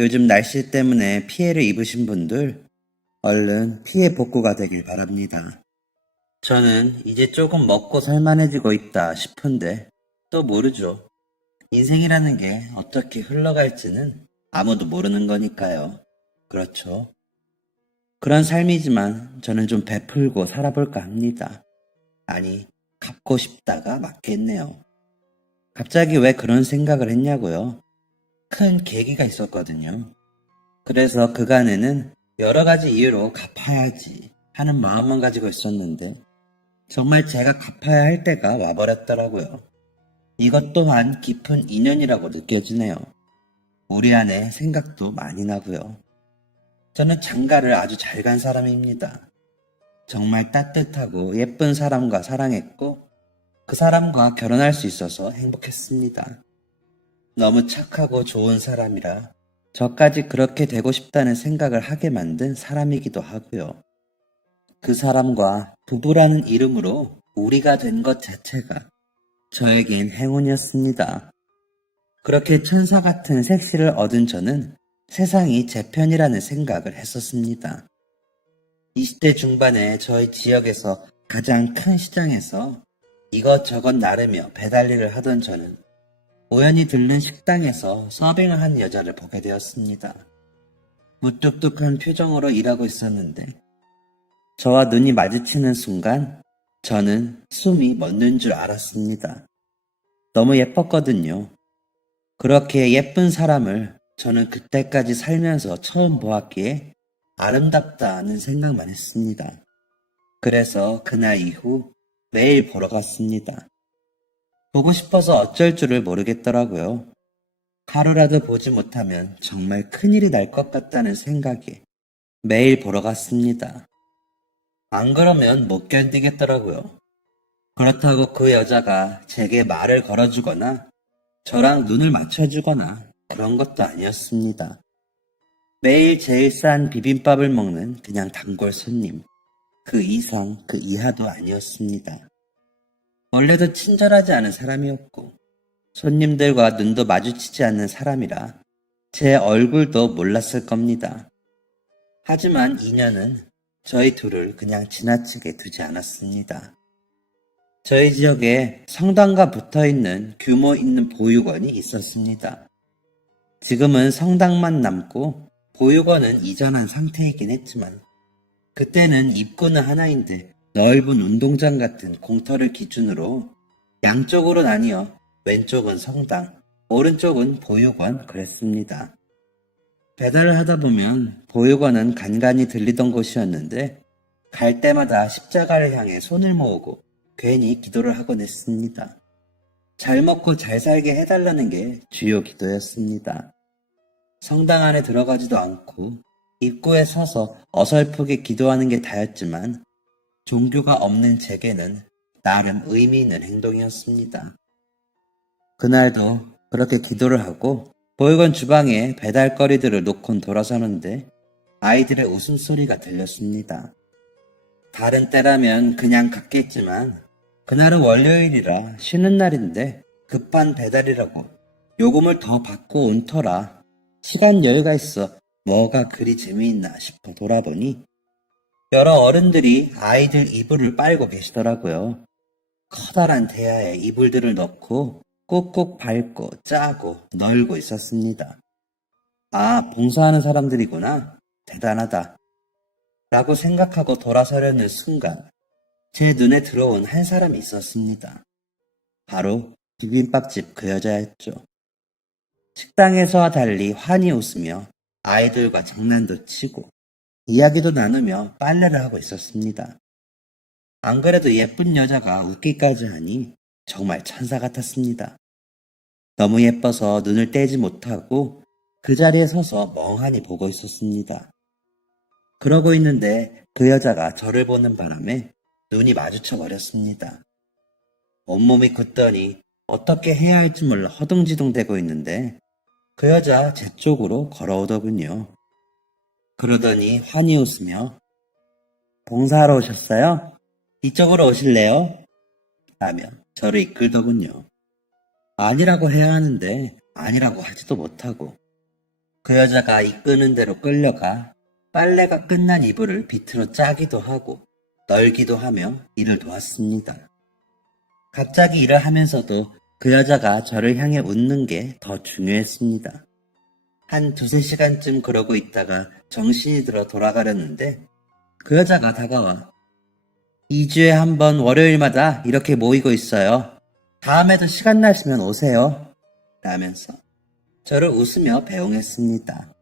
요즘 날씨 때문에 피해를 입으신 분들 얼른 피해 복구가 되길 바랍니다. 저는 이제 조금 먹고 살만해지고 있다 싶은데 또 모르죠. 인생이라는 게 어떻게 흘러갈지는 아무도 모르는 거니까요. 그렇죠. 그런 삶이지만 저는 좀 베풀고 살아볼까 합니다. 아니, 갚고 싶다가 맞겠네요. 갑자기 왜 그런 생각을 했냐고요? 큰 계기가 있었거든요. 그래서 그간에는 여러 가지 이유로 갚아야지 하는 마음만 가지고 있었는데 정말 제가 갚아야 할 때가 와버렸더라고요. 이것 또한 깊은 인연이라고 느껴지네요. 우리 안에 생각도 많이 나고요. 저는 장가를 아주 잘 간 사람입니다. 정말 따뜻하고 예쁜 사람과 사랑했고 그 사람과 결혼할 수 있어서 행복했습니다. 너무 착하고 좋은 사람이라 저까지 그렇게 되고 싶다는 생각을 하게 만든 사람이기도 하고요. 그 사람과 부부라는 이름으로 우리가 된 것 자체가 저에겐 행운이었습니다. 그렇게 천사 같은 색시를 얻은 저는 세상이 제 편이라는 생각을 했었습니다. 20대 중반에 저희 지역에서 가장 큰 시장에서 이것저것 나르며 배달일을 하던 저는 우연히 들른 식당에서 서빙을 한 여자를 보게 되었습니다. 무뚝뚝한 표정으로 일하고 있었는데 저와 눈이 마주치는 순간 저는 숨이 멎는 줄 알았습니다. 너무 예뻤거든요. 그렇게 예쁜 사람을 저는 그때까지 살면서 처음 보았기에 아름답다는 생각만 했습니다. 그래서 그날 이후 매일 보러 갔습니다. 보고 싶어서 어쩔 줄을 모르겠더라고요. 하루라도 보지 못하면 정말 큰일이 날 것 같다는 생각에 매일 보러 갔습니다. 안 그러면 못 견디겠더라고요. 그렇다고 그 여자가 제게 말을 걸어주거나 저랑 눈을 맞춰주거나 그런 것도 아니었습니다. 매일 제일 싼 비빔밥을 먹는 그냥 단골 손님. 그 이상 그 이하도 아니었습니다. 원래도 친절하지 않은 사람이었고 손님들과 눈도 마주치지 않는 사람이라 제 얼굴도 몰랐을 겁니다. 하지만 인연은 저희 둘을 그냥 지나치게 두지 않았습니다. 저희 지역에 성당과 붙어있는 규모 있는 보육원이 있었습니다. 지금은 성당만 남고 보육원은 이전한 상태이긴 했지만 그때는 입구는 하나인데 넓은 운동장 같은 공터를 기준으로 양쪽으로 나뉘어 왼쪽은 성당, 오른쪽은 보육원 그랬습니다. 배달을 하다 보면 보육원은 간간히 들리던 곳이었는데 갈 때마다 십자가를 향해 손을 모으고 괜히 기도를 하곤 했습니다. 잘 먹고 잘 살게 해달라는 게 주요 기도였습니다. 성당 안에 들어가지도 않고 입구에 서서 어설프게 기도하는 게 다였지만 종교가 없는 제게는 나름 의미 있는 행동이었습니다. 그날도 그렇게 기도를 하고 보육원 주방에 배달거리들을 놓곤 돌아서는데 아이들의 웃음소리가 들렸습니다. 다른 때라면 그냥 갔겠지만 그날은 월요일이라 쉬는 날인데 급한 배달이라고 요금을 더 받고 온 터라 시간 여유가 있어 뭐가 그리 재미있나 싶어 돌아보니 여러 어른들이 아이들 이불을 빨고 계시더라고요. 커다란 대야에 이불들을 넣고 꾹꾹 밟고 짜고 널고 있었습니다. 아, 봉사하는 사람들이구나. 대단하다. 라고 생각하고 돌아서려는 순간 제 눈에 들어온 한 사람이 있었습니다. 바로 비빔밥집 그 여자였죠. 식당에서와 달리 환히 웃으며 아이들과 장난도 치고 이야기도 나누며 빨래를 하고 있었습니다. 안 그래도 예쁜 여자가 웃기까지 하니 정말 천사 같았습니다. 너무 예뻐서 눈을 떼지 못하고 그 자리에 서서 멍하니 보고 있었습니다. 그러고 있는데 그 여자가 저를 보는 바람에 눈이 마주쳐 버렸습니다. 온몸이 굳더니 어떻게 해야 할지 몰라 허둥지둥대고 있는데 그 여자 제 쪽으로 걸어오더군요. 그러더니 환히 웃으며 봉사하러 오셨어요? 이쪽으로 오실래요? 라며 저를 이끌더군요. 아니라고 해야 하는데 아니라고 하지도 못하고 그 여자가 이끄는 대로 끌려가 빨래가 끝난 이불을 비틀어 짜기도 하고 널기도 하며 일을 도왔습니다. 갑자기 일을 하면서도 그 여자가 저를 향해 웃는 게 더 중요했습니다. 한 두세 시간쯤 그러고 있다가 정신이 들어 돌아가려는데 그 여자가 다가와 2주에 한 번 월요일마다 이렇게 모이고 있어요. 다음에도 시간 나시면 오세요. 라면서 저를 웃으며 배웅했습니다.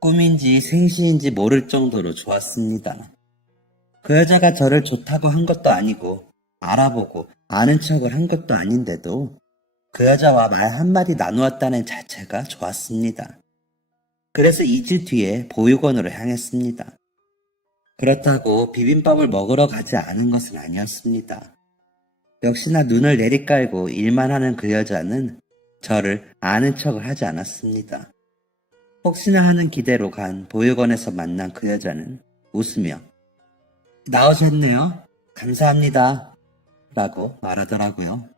꿈인지 생시인지 모를 정도로 좋았습니다. 그 여자가 저를 좋다고 한 것도 아니고 알아보고 아는 척을 한 것도 아닌데도 그 여자와 말 한마디 나누었다는 자체가 좋았습니다. 그래서 2주 뒤에 보육원으로 향했습니다. 그렇다고 비빔밥을 먹으러 가지 않은 것은 아니었습니다. 역시나 눈을 내리깔고 일만 하는 그 여자는 저를 아는 척을 하지 않았습니다. 혹시나 하는 기대로 간 보육원에서 만난 그 여자는 웃으며 나오셨네요. 감사합니다. 라고 말하더라고요.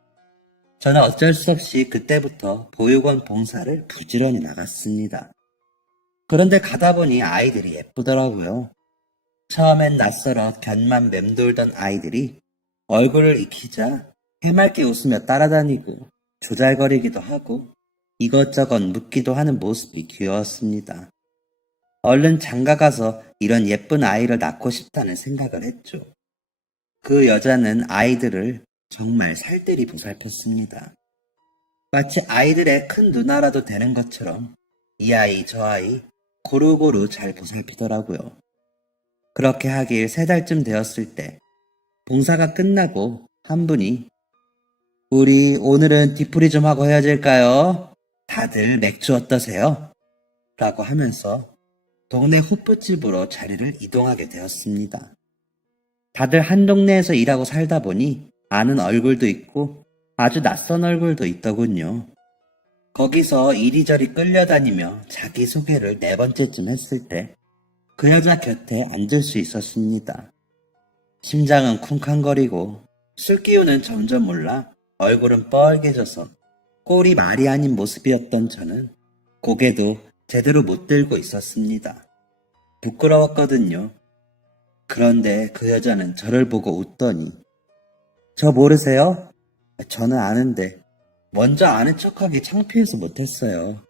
저는 어쩔 수 없이 그때부터 보육원 봉사를 부지런히 나갔습니다. 그런데 가다 보니 아이들이 예쁘더라고요. 처음엔 낯설어 견만 맴돌던 아이들이 얼굴을 익히자 해맑게 웃으며 따라다니고 조잘거리기도 하고 이것저것 묻기도 하는 모습이 귀여웠습니다. 얼른 장가가서 이런 예쁜 아이를 낳고 싶다는 생각을 했죠. 그 여자는 아이들을 정말 살뜰히 보살폈습니다. 마치 아이들의 큰 누나라도 되는 것처럼 이 아이 저 아이 고루고루 잘 보살피더라고요. 그렇게 하길 3달쯤 되었을 때 봉사가 끝나고 한 분이 우리 오늘은 뒤풀이 좀 하고 헤어질까요? 다들 맥주 어떠세요? 라고 하면서 동네 호프집으로 자리를 이동하게 되었습니다. 다들 한 동네에서 일하고 살다 보니 아는 얼굴도 있고 아주 낯선 얼굴도 있더군요. 거기서 이리저리 끌려다니며 자기소개를 4번째쯤 했을 때 그 여자 곁에 앉을 수 있었습니다. 심장은 쿵쾅거리고 술 기운은 점점 올라 얼굴은 뻘개져서 꼴이 말이 아닌 모습이었던 저는 고개도 제대로 못 들고 있었습니다. 부끄러웠거든요. 그런데 그 여자는 저를 보고 웃더니 저 모르세요? 저는 아는데 먼저 아는 척하기 창피해서 못했어요.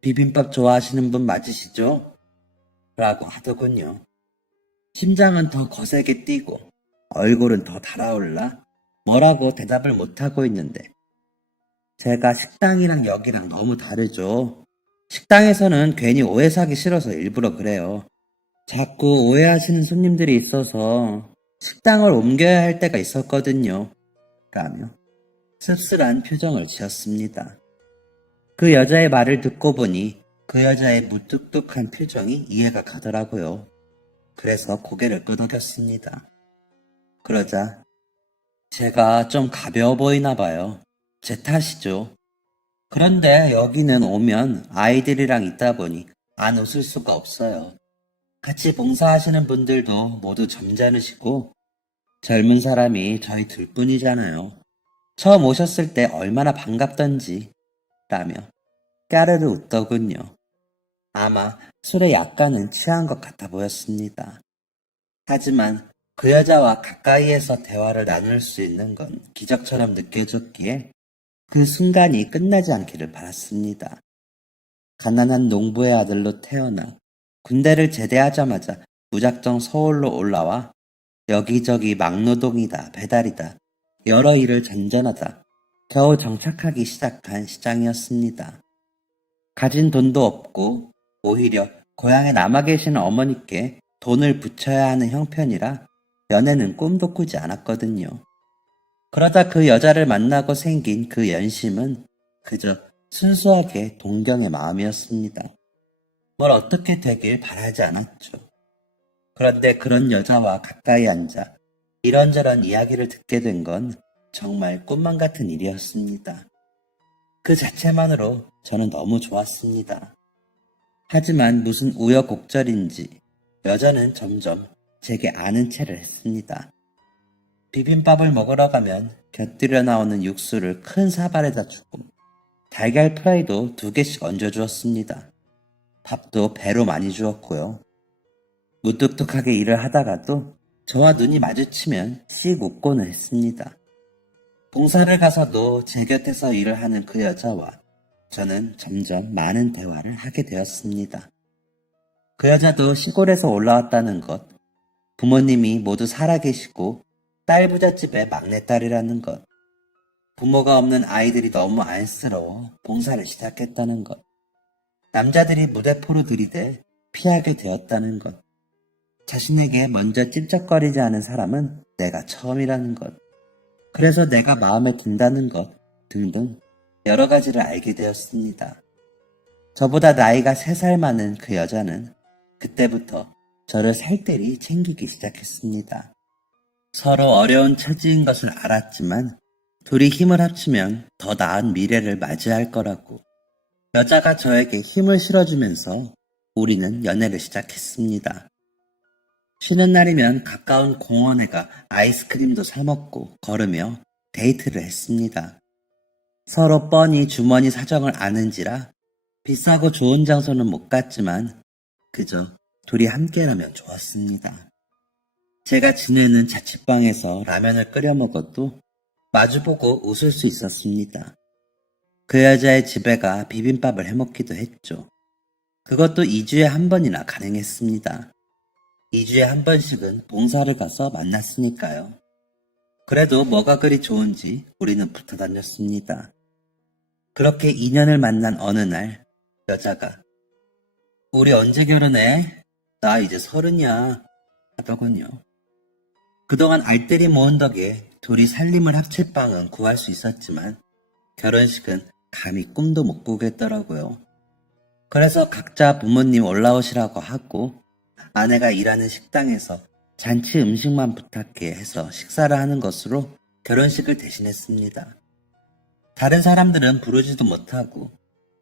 비빔밥 좋아하시는 분 맞으시죠? 라고 하더군요. 심장은 더 거세게 뛰고 얼굴은 더 달아올라 뭐라고 대답을 못하고 있는데 제가 식당이랑 여기랑 너무 다르죠. 식당에서는 괜히 오해 사기 싫어서 일부러 그래요. 자꾸 오해하시는 손님들이 있어서 식당을 옮겨야 할 때가 있었거든요. 라며 씁쓸한 표정을 지었습니다. 그 여자의 말을 듣고 보니 그 여자의 무뚝뚝한 표정이 이해가 가더라고요. 그래서 고개를 끄덕였습니다. 그러자 제가 좀 가벼워 보이나 봐요. 제 탓이죠. 그런데 여기는 오면 아이들이랑 있다 보니 안 웃을 수가 없어요. 같이 봉사하시는 분들도 모두 점잖으시고 젊은 사람이 저희 둘뿐이잖아요. 처음 오셨을 때 얼마나 반갑던지 라며 까르르 웃더군요. 아마 술에 약간은 취한 것 같아 보였습니다. 하지만 그 여자와 가까이에서 대화를 나눌 수 있는 건 기적처럼 느껴졌기에 그 순간이 끝나지 않기를 바랐습니다. 가난한 농부의 아들로 태어나 군대를 제대하자마자 무작정 서울로 올라와 여기저기 막노동이다 배달이다 여러 일을 전전하다 겨우 정착하기 시작한 시장이었습니다. 가진 돈도 없고 오히려 고향에 남아 계시는 어머니께 돈을 붙여야 하는 형편이라 연애는 꿈도 꾸지 않았거든요. 그러다 그 여자를 만나고 생긴 그 연심은 그저 순수하게 동경의 마음이었습니다. 뭘 어떻게 되길 바라지 않았죠. 그런데 그런 여자와 가까이 앉아 이런저런 이야기를 듣게 된 건 정말 꿈만 같은 일이었습니다. 그 자체만으로 저는 너무 좋았습니다. 하지만 무슨 우여곡절인지 여자는 점점 제게 아는 체를 했습니다. 비빔밥을 먹으러 가면 곁들여 나오는 육수를 큰 사발에다 주고 달걀 프라이도 2개씩 얹어주었습니다. 밥도 배로 많이 주었고요. 무뚝뚝하게 일을 하다가도 저와 눈이 마주치면 씩 웃고는 했습니다. 봉사를 가서도 제 곁에서 일을 하는 그 여자와 저는 점점 많은 대화를 하게 되었습니다. 그 여자도 시골에서 올라왔다는 것, 부모님이 모두 살아계시고 딸 부잣집의 막내딸이라는 것, 부모가 없는 아이들이 너무 안쓰러워 봉사를 시작했다는 것, 남자들이 무대포로 들이대 피하게 되었다는 것, 자신에게 먼저 찝쩍거리지 않은 사람은 내가 처음이라는 것, 그래서 내가 마음에 든다는 것 등등 여러 가지를 알게 되었습니다. 저보다 나이가 3살 많은 그 여자는 그때부터 저를 살뜰히 챙기기 시작했습니다. 서로 어려운 처지인 것을 알았지만 둘이 힘을 합치면 더 나은 미래를 맞이할 거라고 여자가 저에게 힘을 실어주면서 우리는 연애를 시작했습니다. 쉬는 날이면 가까운 공원에 가 아이스크림도 사 먹고 걸으며 데이트를 했습니다. 서로 뻔히 주머니 사정을 아는지라 비싸고 좋은 장소는 못 갔지만 그저 둘이 함께라면 좋았습니다. 제가 지내는 자취방에서 라면을 끓여 먹어도 마주보고 웃을 수 있었습니다. 그 여자의 집에 가 비빔밥을 해먹기도 했죠. 그것도 2주에 한 번이나 가능했습니다. 2주에 한 번씩은 봉사를 가서 만났으니까요. 그래도 뭐가 그리 좋은지 우리는 붙어 다녔습니다. 그렇게 2년을 만난 어느 날 여자가 우리 언제 결혼해? 나 이제 30이야 하더군요. 그동안 알뜰히 모은 덕에 둘이 살림을 합칠 방은 구할 수 있었지만 결혼식은 감히 꿈도 못 꾸겠더라고요. 그래서 각자 부모님 올라오시라고 하고 아내가 일하는 식당에서 잔치 음식만 부탁해 해서 식사를 하는 것으로 결혼식을 대신했습니다. 다른 사람들은 부르지도 못하고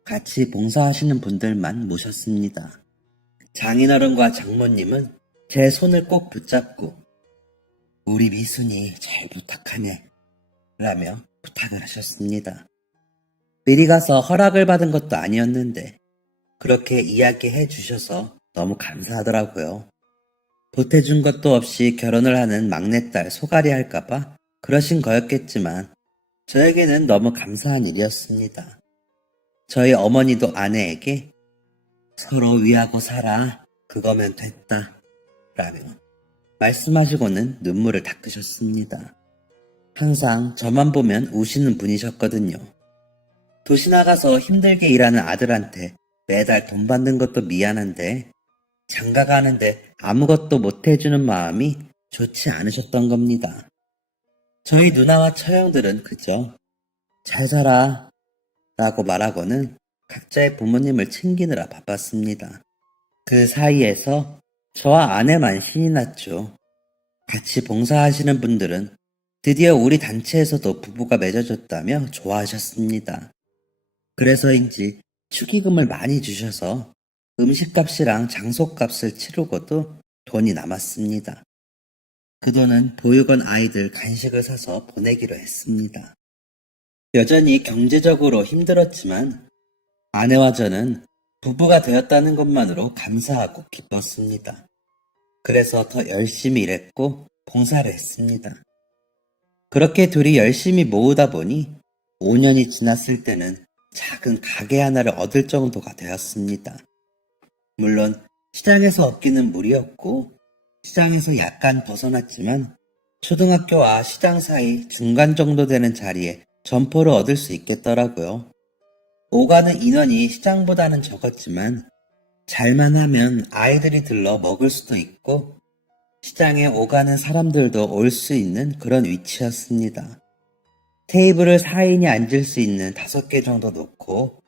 같이 봉사하시는 분들만 모셨습니다. 장인어른과 장모님은 제 손을 꼭 붙잡고 우리 미순이 잘 부탁하네 라며 부탁을 하셨습니다. 미리 가서 허락을 받은 것도 아니었는데 그렇게 이야기해 주셔서 너무 감사하더라고요. 보태준 것도 없이 결혼을 하는 막내딸 소갈이 할까봐 그러신 거였겠지만 저에게는 너무 감사한 일이었습니다. 저희 어머니도 아내에게 서로 위하고 살아 그거면 됐다 라며 말씀하시고는 눈물을 닦으셨습니다. 항상 저만 보면 우시는 분이셨거든요. 도시 나가서 힘들게 일하는 아들한테 매달 돈 받는 것도 미안한데 장가 가는데 아무것도 못 해주는 마음이 좋지 않으셨던 겁니다. 저희 누나와 처형들은 그저 잘 살아 라고 말하고는 각자의 부모님을 챙기느라 바빴습니다. 그 사이에서 저와 아내만 신이 났죠. 같이 봉사하시는 분들은 드디어 우리 단체에서도 부부가 맺어졌다며 좋아하셨습니다. 그래서인지 축의금을 많이 주셔서 음식값이랑 장소값을 치르고도 돈이 남았습니다. 그 돈은 보육원 아이들 간식을 사서 보내기로 했습니다. 여전히 경제적으로 힘들었지만 아내와 저는 부부가 되었다는 것만으로 감사하고 기뻤습니다. 그래서 더 열심히 일했고 봉사를 했습니다. 그렇게 둘이 열심히 모으다 보니 5년이 지났을 때는 작은 가게 하나를 얻을 정도가 되었습니다. 물론 시장에서 얻기는 무리였고 시장에서 약간 벗어났지만 초등학교와 시장 사이 중간 정도 되는 자리에 점포를 얻을 수 있겠더라고요. 오가는 인원이 시장보다는 적었지만 잘만 하면 아이들이 들러 먹을 수도 있고 시장에 오가는 사람들도 올 수 있는 그런 위치였습니다. 테이블을 4인이 앉을 수 있는 5개 정도 놓고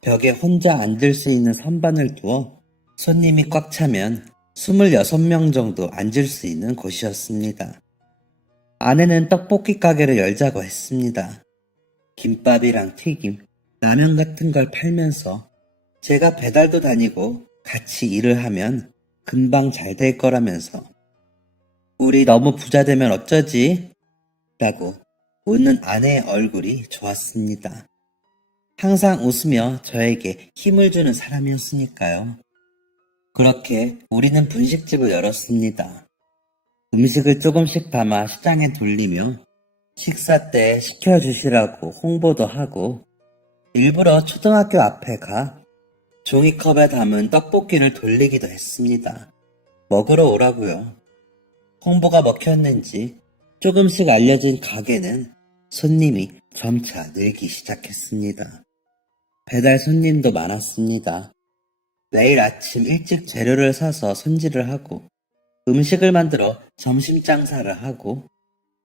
벽에 혼자 앉을 수 있는 선반을 두어 손님이 꽉 차면 26명 정도 앉을 수 있는 곳이었습니다. 아내는 떡볶이 가게를 열자고 했습니다. 김밥이랑 튀김, 라면 같은 걸 팔면서 제가 배달도 다니고 같이 일을 하면 금방 잘 될 거라면서 우리 너무 부자 되면 어쩌지? 라고 웃는 아내의 얼굴이 좋았습니다. 항상 웃으며 저에게 힘을 주는 사람이었으니까요. 그렇게 우리는 분식집을 열었습니다. 음식을 조금씩 담아 시장에 돌리며 식사 때 시켜주시라고 홍보도 하고 일부러 초등학교 앞에 가 종이컵에 담은 떡볶이를 돌리기도 했습니다. 먹으러 오라고요. 홍보가 먹혔는지 조금씩 알려진 가게는 손님이 점차 늘기 시작했습니다. 배달 손님도 많았습니다. 매일 아침 일찍 재료를 사서 손질을 하고 음식을 만들어 점심 장사를 하고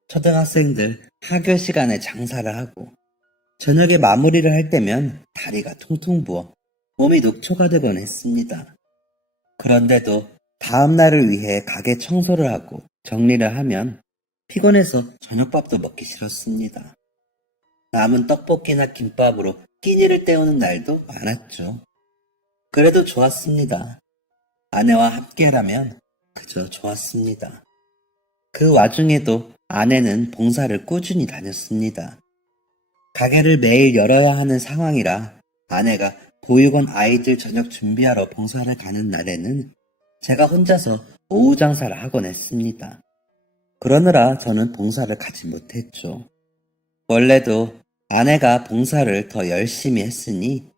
초등학생들 학교 시간에 장사를 하고 저녁에 마무리를 할 때면 다리가 퉁퉁 부어 몸이 녹초가 되곤 했습니다. 그런데도 다음 날을 위해 가게 청소를 하고 정리를 하면 피곤해서 저녁밥도 먹기 싫었습니다. 남은 떡볶이나 김밥으로 끼니를 때우는 날도 많았죠. 그래도 좋았습니다. 아내와 함께라면 그저 좋았습니다. 그 와중에도 아내는 봉사를 꾸준히 다녔습니다. 가게를 매일 열어야 하는 상황이라 아내가 보육원 아이들 저녁 준비하러 봉사를 가는 날에는 제가 혼자서 오후 장사를 하곤 했습니다. 그러느라 저는 봉사를 가지 못했죠. 원래도 아내가 봉사를 더 열심히 했으니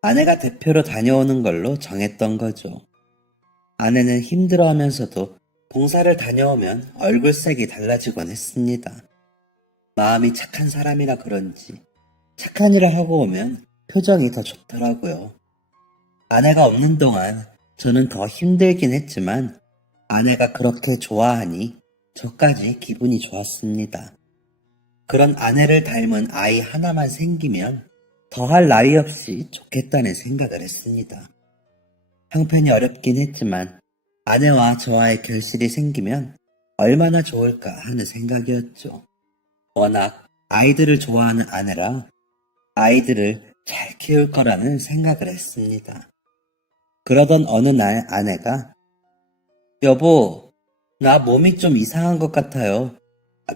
아내가 대표로 다녀오는 걸로 정했던 거죠. 아내는 힘들어하면서도 봉사를 다녀오면 얼굴색이 달라지곤 했습니다. 마음이 착한 사람이라 그런지 착한 일을 하고 오면 표정이 더 좋더라고요. 아내가 없는 동안 저는 더 힘들긴 했지만 아내가 그렇게 좋아하니 저까지 기분이 좋았습니다. 그런 아내를 닮은 아이 하나만 생기면 더할 나위 없이 좋겠다는 생각을 했습니다. 형편이 어렵긴 했지만 아내와 저와의 결실이 생기면 얼마나 좋을까 하는 생각이었죠. 워낙 아이들을 좋아하는 아내라 아이들을 잘 키울 거라는 생각을 했습니다. 그러던 어느 날 아내가 여보, 나 몸이 좀 이상한 것 같아요.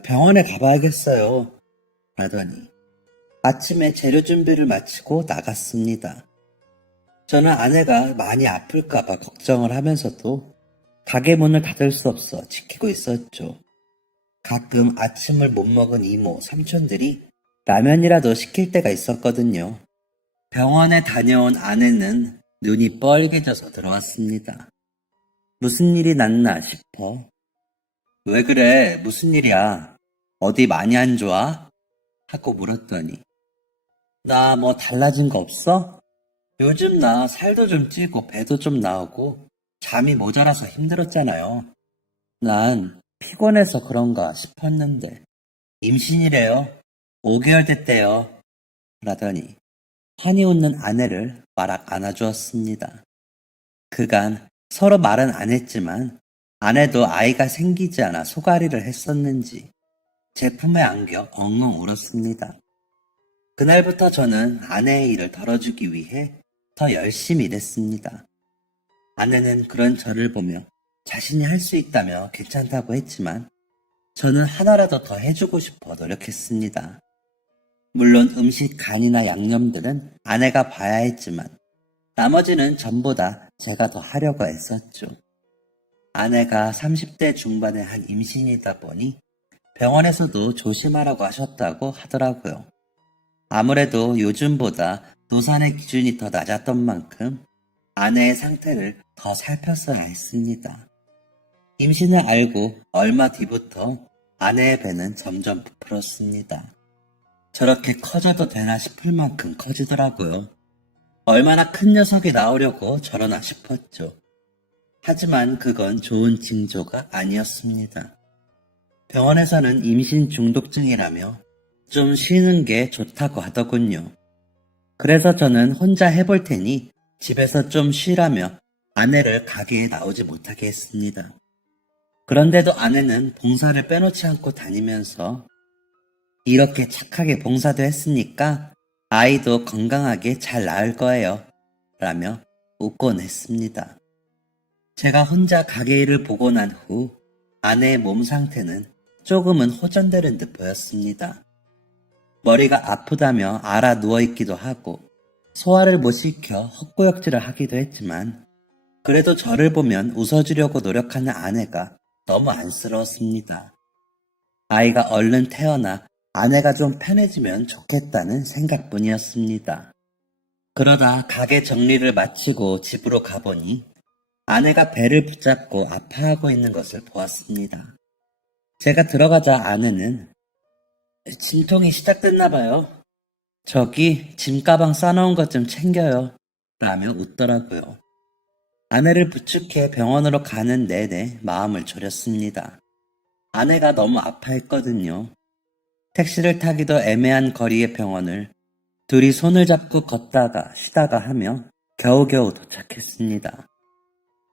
병원에 가봐야겠어요. 라더니 아침에 재료 준비를 마치고 나갔습니다. 저는 아내가 많이 아플까봐 걱정을 하면서도 가게 문을 닫을 수 없어 지키고 있었죠. 가끔 아침을 못 먹은 이모, 삼촌들이 라면이라도 시킬 때가 있었거든요. 병원에 다녀온 아내는 눈이 뻘개져서 들어왔습니다. 무슨 일이 났나 싶어. 왜 그래? 무슨 일이야? 어디 많이 안 좋아? 하고 물었더니 나 뭐 달라진 거 없어? 요즘 나 살도 좀 찌고 배도 좀 나오고 잠이 모자라서 힘들었잖아요. 난 피곤해서 그런가 싶었는데 임신이래요. 5개월 됐대요. 라더니 환히 웃는 아내를 와락 안아주었습니다. 그간 서로 말은 안 했지만 아내도 아이가 생기지 않아 소가리를 했었는지 제 품에 안겨 엉엉 울었습니다. 그날부터 저는 아내의 일을 덜어주기 위해 더 열심히 일했습니다. 아내는 그런 저를 보며 자신이 할 수 있다며 괜찮다고 했지만 저는 하나라도 더 해주고 싶어 노력했습니다. 물론 음식 간이나 양념들은 아내가 봐야 했지만 나머지는 전부 다 제가 더 하려고 했었죠. 아내가 30대 중반의 한 임신이다 보니 병원에서도 조심하라고 하셨다고 하더라고요. 아무래도 요즘보다 노산의 기준이 더 낮았던 만큼 아내의 상태를 더 살폈어야 했습니다. 임신을 알고 얼마 뒤부터 아내의 배는 점점 부풀었습니다. 저렇게 커져도 되나 싶을 만큼 커지더라고요. 얼마나 큰 녀석이 나오려고 저러나 싶었죠. 하지만 그건 좋은 징조가 아니었습니다. 병원에서는 임신 중독증이라며 좀 쉬는 게 좋다고 하더군요. 그래서 저는 혼자 해볼 테니 집에서 좀 쉬라며 아내를 가게에 나오지 못하게 했습니다. 그런데도 아내는 봉사를 빼놓지 않고 다니면서 이렇게 착하게 봉사도 했으니까 아이도 건강하게 잘 낳을 거예요. 라며 웃곤 했습니다. 제가 혼자 가게 일을 보고 난 후 아내의 몸 상태는 조금은 호전되는 듯 보였습니다. 머리가 아프다며 알아 누워있기도 하고 소화를 못 시켜 헛구역질을 하기도 했지만 그래도 저를 보면 웃어주려고 노력하는 아내가 너무 안쓰러웠습니다. 아이가 얼른 태어나 아내가 좀 편해지면 좋겠다는 생각뿐이었습니다. 그러다 가게 정리를 마치고 집으로 가보니 아내가 배를 붙잡고 아파하고 있는 것을 보았습니다. 제가 들어가자 아내는 진통이 시작됐나 봐요. 저기 짐가방 싸놓은 것 좀 챙겨요. 라며 웃더라고요. 아내를 부축해 병원으로 가는 내내 마음을 졸였습니다. 아내가 너무 아파했거든요. 택시를 타기도 애매한 거리의 병원을 둘이 손을 잡고 걷다가 쉬다가 하며 겨우겨우 도착했습니다.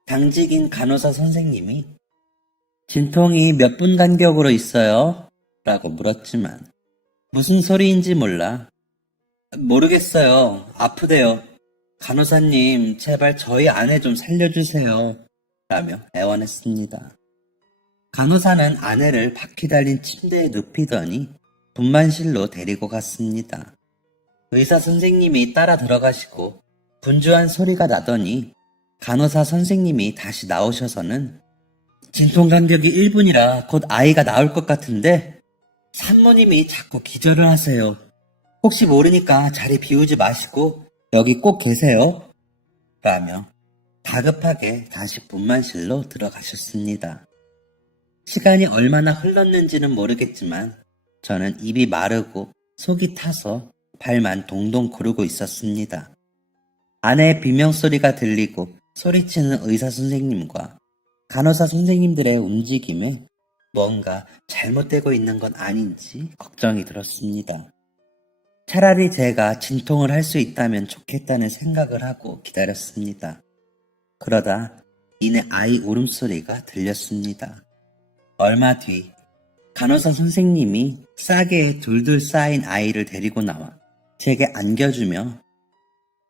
당직인 간호사 선생님이 진통이 몇 분 간격으로 있어요? 라고 물었지만 무슨 소리인지 몰라 모르겠어요. 아프대요. 간호사님, 제발 저희 아내 좀 살려주세요. 라며 애원했습니다. 간호사는 아내를 바퀴 달린 침대에 눕히더니 분만실로 데리고 갔습니다. 의사 선생님이 따라 들어가시고 분주한 소리가 나더니 간호사 선생님이 다시 나오셔서는 진통 간격이 1분이라 곧 아이가 나올 것 같은데 산모님이 자꾸 기절을 하세요. 혹시 모르니까 자리 비우지 마시고 여기 꼭 계세요. 라며 다급하게 다시 분만실로 들어가셨습니다. 시간이 얼마나 흘렀는지는 모르겠지만 저는 입이 마르고 속이 타서 발만 동동 구르고 있었습니다. 아내의 비명소리가 들리고 소리치는 의사 선생님과 간호사 선생님들의 움직임에 뭔가 잘못되고 있는 건 아닌지 걱정이 들었습니다. 차라리 제가 진통을 할 수 있다면 좋겠다는 생각을 하고 기다렸습니다. 그러다 이내 아이 울음소리가 들렸습니다. 얼마 뒤 간호사 선생님이 싸개에 둘둘 쌓인 아이를 데리고 나와 제게 안겨주며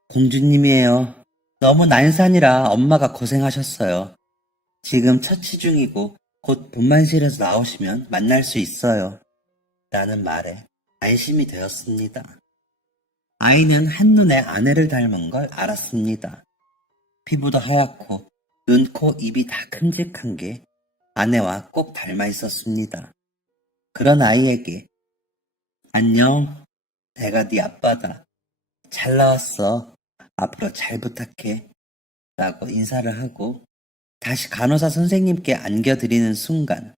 공주님이에요. 너무 난산이라 엄마가 고생하셨어요. 지금 처치 중이고 곧 분만실에서 나오시면 만날 수 있어요. 라는 말에 안심이 되었습니다. 아이는 한눈에 아내를 닮은 걸 알았습니다. 피부도 하얗고 눈, 코, 입이 다 큼직한 게 아내와 꼭 닮아 있었습니다. 그런 아이에게 안녕, 내가 네 아빠다. 잘 나왔어. 앞으로 잘 부탁해. 라고 인사를 하고 다시 간호사 선생님께 안겨드리는 순간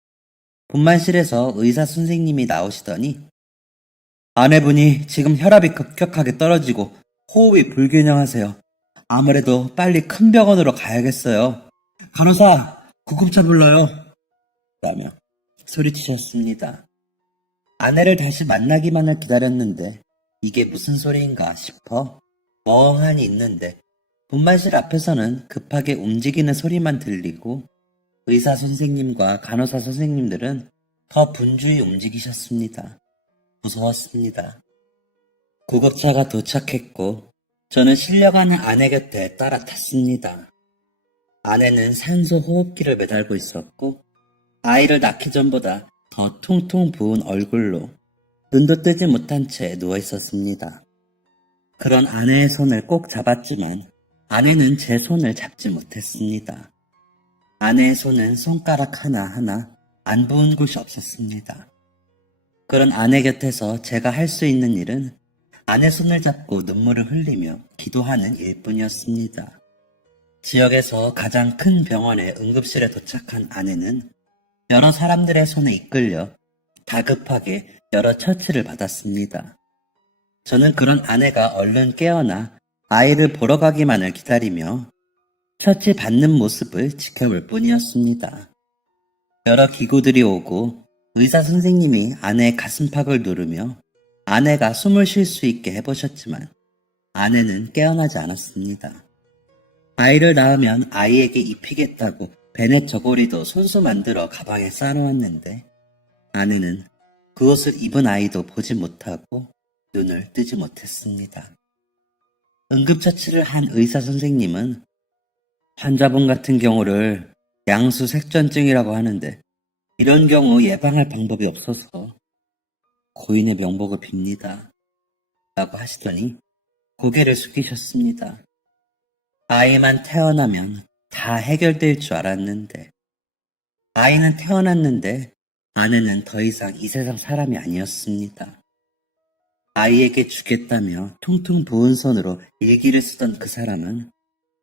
분만실에서 의사 선생님이 나오시더니 아내분이 지금 혈압이 급격하게 떨어지고 호흡이 불균형하세요. 아무래도 빨리 큰 병원으로 가야겠어요. 간호사, 구급차 불러요. 라며 소리치셨습니다. 아내를 다시 만나기만을 기다렸는데 이게 무슨 소리인가 싶어 멍하니 있는데 분만실 앞에서는 급하게 움직이는 소리만 들리고 의사 선생님과 간호사 선생님들은 더 분주히 움직이셨습니다. 무서웠습니다. 구급차가 도착했고 저는 실려가는 아내 곁에 따라 탔습니다. 아내는 산소 호흡기를 매달고 있었고 아이를 낳기 전보다 더 퉁퉁 부은 얼굴로 눈도 뜨지 못한 채 누워 있었습니다. 그런 아내의 손을 꼭 잡았지만 아내는 제 손을 잡지 못했습니다. 아내의 손은 손가락 하나하나 안 부은 곳이 없었습니다. 그런 아내 곁에서 제가 할 수 있는 일은 아내 손을 잡고 눈물을 흘리며 기도하는 일뿐이었습니다. 지역에서 가장 큰 병원의 응급실에 도착한 아내는 여러 사람들의 손에 이끌려 다급하게 여러 처치를 받았습니다. 저는 그런 아내가 얼른 깨어나 아이를 보러 가기만을 기다리며 처치 받는 모습을 지켜볼 뿐이었습니다. 여러 기구들이 오고 의사 선생님이 아내의 가슴팍을 누르며 아내가 숨을 쉴 수 있게 해보셨지만 아내는 깨어나지 않았습니다. 아이를 낳으면 아이에게 입히겠다고 베넷 저고리도 손수 만들어 가방에 싸놓았는데 아내는 그것을 입은 아이도 보지 못하고 눈을 뜨지 못했습니다. 응급처치를 한 의사 선생님은 환자분 같은 경우를 양수색전증이라고 하는데 이런 경우 예방할 방법이 없어서 고인의 명복을 빕니다. 라고 하시더니 고개를 숙이셨습니다. 아이만 태어나면 다 해결될 줄 알았는데. 아이는 태어났는데 아내는 더 이상 이 세상 사람이 아니었습니다. 아이에게 주겠다며 퉁퉁 부은 손으로 일기를 쓰던 그 사람은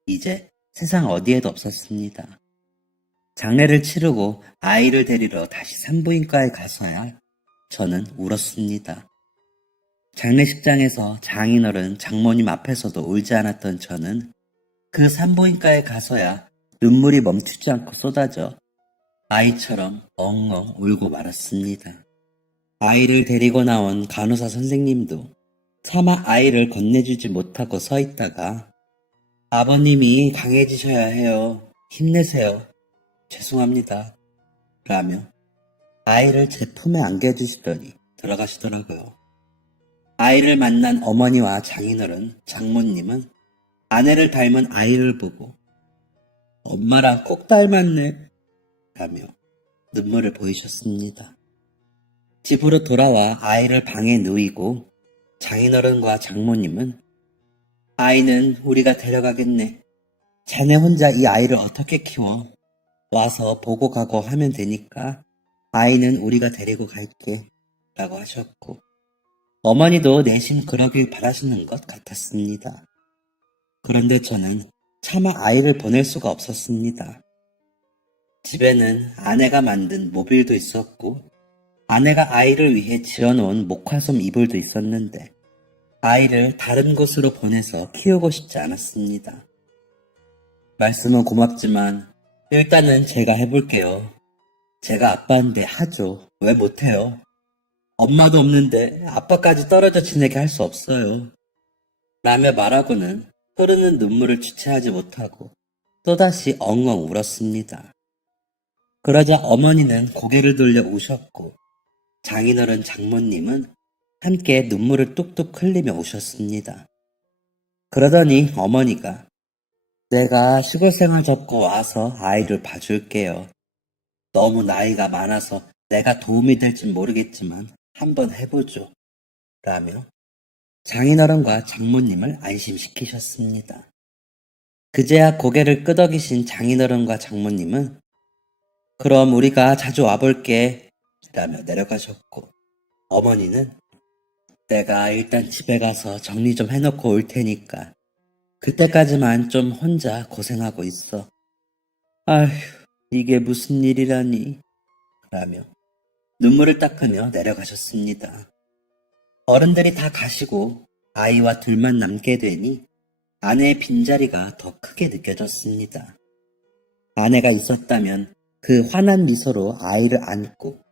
이제 세상 어디에도 없었습니다. 장례를 치르고 아이를 데리러 다시 산부인과에 가서야 저는 울었습니다. 장례식장에서 장인어른 장모님 앞에서도 울지 않았던 저는 그 산부인과에 가서야 눈물이 멈추지 않고 쏟아져 아이처럼 엉엉 울고 말았습니다. 아이를 데리고 나온 간호사 선생님도 차마 아이를 건네주지 못하고 서 있다가 아버님이 강해지셔야 해요. 힘내세요. 죄송합니다. 라며 아이를 제 품에 안겨주시더니 들어가시더라고요. 아이를 만난 어머니와 장인어른, 장모님은 아내를 닮은 아이를 보고 엄마랑 꼭 닮았네 라며 눈물을 보이셨습니다. 집으로 돌아와 아이를 방에 누이고 장인어른과 장모님은 아이는 우리가 데려가겠네. 자네 혼자 이 아이를 어떻게 키워? 와서 보고 가고 하면 되니까 아이는 우리가 데리고 갈게 라고 하셨고 어머니도 내심 그러길 바라시는 것 같았습니다. 그런데 저는 차마 아이를 보낼 수가 없었습니다. 집에는 아내가 만든 모빌도 있었고 아내가 아이를 위해 지어놓은 목화솜 이불도 있었는데 아이를 다른 곳으로 보내서 키우고 싶지 않았습니다. 말씀은 고맙지만 일단은 제가 해볼게요. 제가 아빠인데 하죠. 왜 못해요? 엄마도 없는데 아빠까지 떨어져 지내게 할 수 없어요. 라며 말하고는 흐르는 눈물을 주체하지 못하고 또다시 엉엉 울었습니다. 그러자 어머니는 고개를 돌려 우셨고 장인어른 장모님은 함께 눈물을 뚝뚝 흘리며 우셨습니다. 그러더니 어머니가 내가 시골 생활 접고 와서 아이를 봐줄게요. 너무 나이가 많아서 내가 도움이 될진 모르겠지만 한번 해보죠. 라며 장인어른과 장모님을 안심시키셨습니다. 그제야 고개를 끄덕이신 장인어른과 장모님은 그럼 우리가 자주 와볼게 라며 내려가셨고 어머니는 내가 일단 집에 가서 정리 좀 해놓고 올 테니까 그때까지만 좀 혼자 고생하고 있어. 아휴, 이게 무슨 일이라니 라며 눈물을 닦으며 내려가셨습니다. 어른들이 다 가시고 아이와 둘만 남게 되니 아내의 빈자리가 더 크게 느껴졌습니다. 아내가 있었다면 그 환한 미소로 아이를 안고